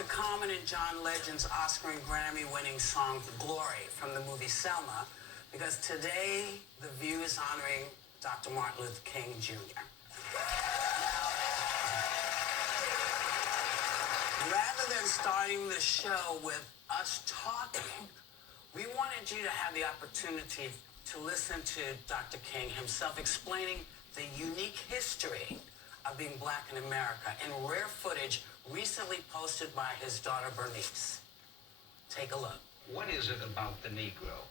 to Common and John Legend's Oscar and Grammy-winning song Glory from the movie Selma, because today The View is honoring Dr. Martin Luther King Jr. Rather than starting the show with us talking, we wanted you to have the opportunity to listen to Dr. King himself explaining the unique history of being black in America in rare footage recently posted by his daughter Bernice. Take a look. What is it about the Negro?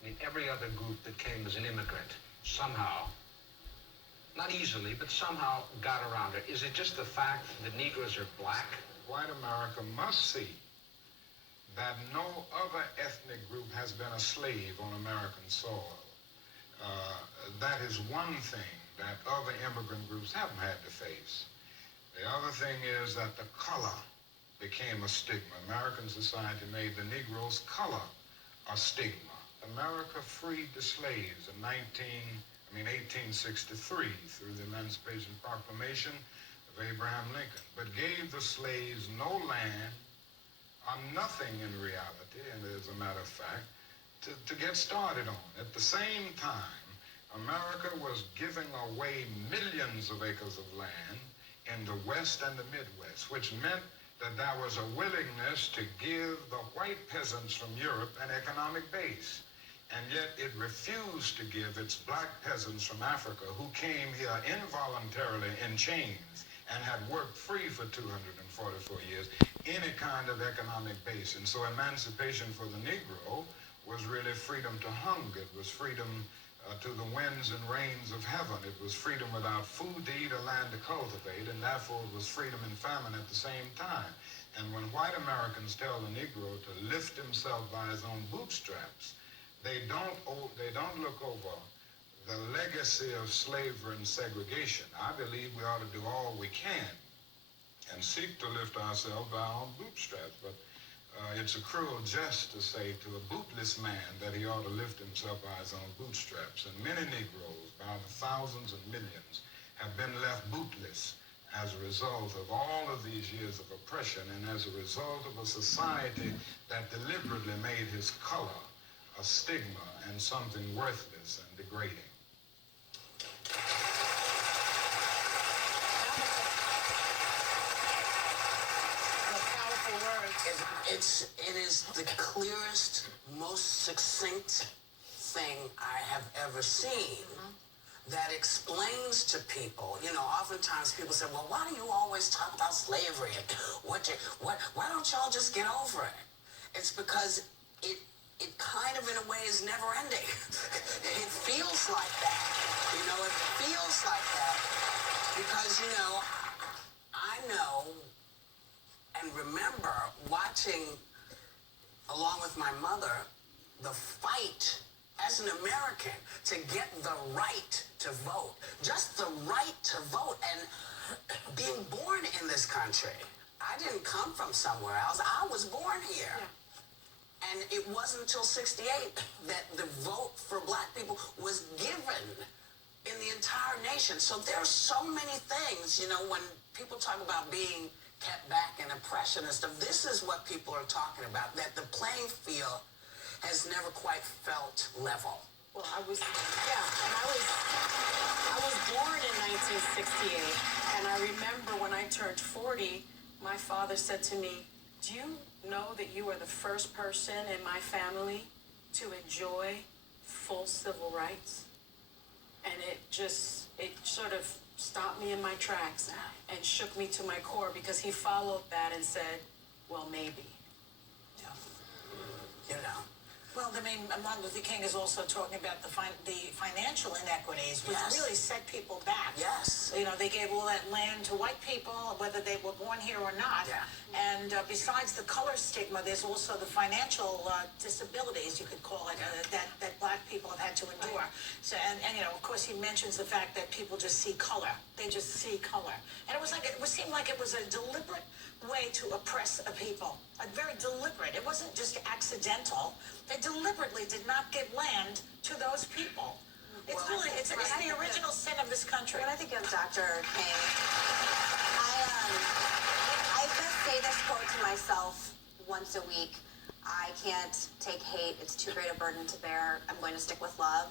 I mean, every other group that came as an immigrant somehow, not easily, but somehow got around it. Is it just the fact that Negroes are black? White America must see that no other ethnic group has been a slave on American soil. That is one thing that other immigrant groups haven't had to face. The other thing is that the color became a stigma. American society made the Negro's color a stigma. America freed the slaves in 1863 through the Emancipation Proclamation of Abraham Lincoln, but gave the slaves no land, nothing in reality, and as a matter of fact, to get started on. At the same time, America was giving away millions of acres of land in the West and the Midwest, which meant that there was a willingness to give the white peasants from Europe an economic base. And yet it refused to give its black peasants from Africa, who came here involuntarily in chains and had worked free for 244 years, any kind of economic base. And so emancipation for the Negro was really freedom to hunger. It was freedom to the winds and rains of heaven. It was freedom without food to eat or land to cultivate, and therefore it was freedom and famine at the same time. And when white Americans tell the Negro to lift himself by his own bootstraps, they don't look over the legacy of slavery and segregation. I believe we ought to do all we can and seek to lift ourselves by our own bootstraps. But it's a cruel jest to say to a bootless man that he ought to lift himself by his own bootstraps. And many Negroes, by the thousands and millions, have been left bootless as a result of all of these years of oppression and as a result of a society that deliberately made his color a stigma and something worthless and degrading. It is the clearest, most succinct thing I have ever seen that explains to people. You know, oftentimes people say, well, why do you always talk about slavery? And why don't y'all just get over it? It's because it kind of, in a way, is never ending. It feels like that. You know, it feels like that because, you know, I know and remember watching, along with my mother, the fight as an American to get the right to vote. Just the right to vote. And being born in this country, I didn't come from somewhere else. I was born here. Yeah. And it wasn't until 68 that the vote for black people was given in the entire nation. So there are so many things, you know, when people talk about being kept back and oppression and stuff, this is what people are talking about, that the playing field has never quite felt level. Well, I was born in 1968, and I remember when I turned 40, my father said to me, do you know that you are the first person in my family to enjoy full civil rights? And it sort of stopped me in my tracks and shook me to my core, because he followed that and said, well, maybe. Yeah. You know. Well, I mean, Martin Luther King is also talking about the financial inequities, which Yes. really set people back. Yes. You know, they gave all that land to white people, whether they were born here or not. Yeah. And besides the color stigma, there's also the financial disabilities, you could call it, that black people have had to endure. Right. So, and you know, of course, he mentions the fact that people just see color. They just see color. And it seemed like it was a deliberate way to oppress a people. Very deliberate. It wasn't just accidental. They deliberately did not give land to those people. It's Well, it's the original sin of this country. When I think of Dr. King, I say this quote to myself once a week. I can't take hate. It's too great a burden to bear. I'm going to stick with love.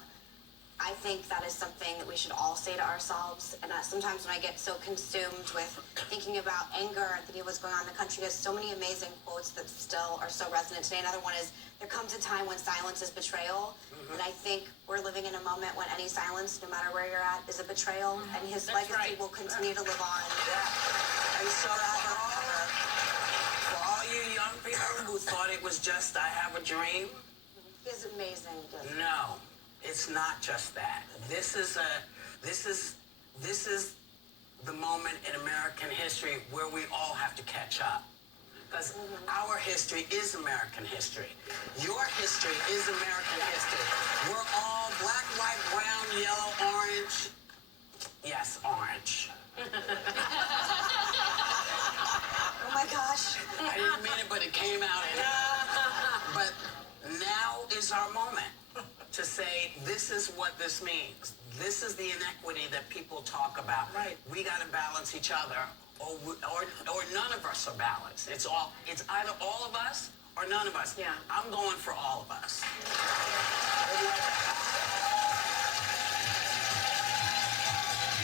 I think that is something that we should all say to ourselves. And sometimes when I get so consumed with thinking about anger and thinking of what's going on in the country, there's so many amazing quotes that still are so resonant today. Another one is, there comes a time when silence is betrayal. And I think we're living in a moment when any silence, no matter where you're at, is a betrayal. And his legacy will continue to live on. And so for all you young people who thought it was just I have a dream, He's amazing. no, it's not just that. This is the moment in American history where we all have to catch up. Because our history is American history. Your history is American history. We're all black, white, brown, yellow, orange. Yes, orange. Oh my gosh. I didn't mean it, but it came out. But now is our moment to say, this is what this means. This is the inequity that people talk about. Right. We got to balance each other, or none of us are balanced. It's either all of us or none of us. Yeah. I'm going for all of us.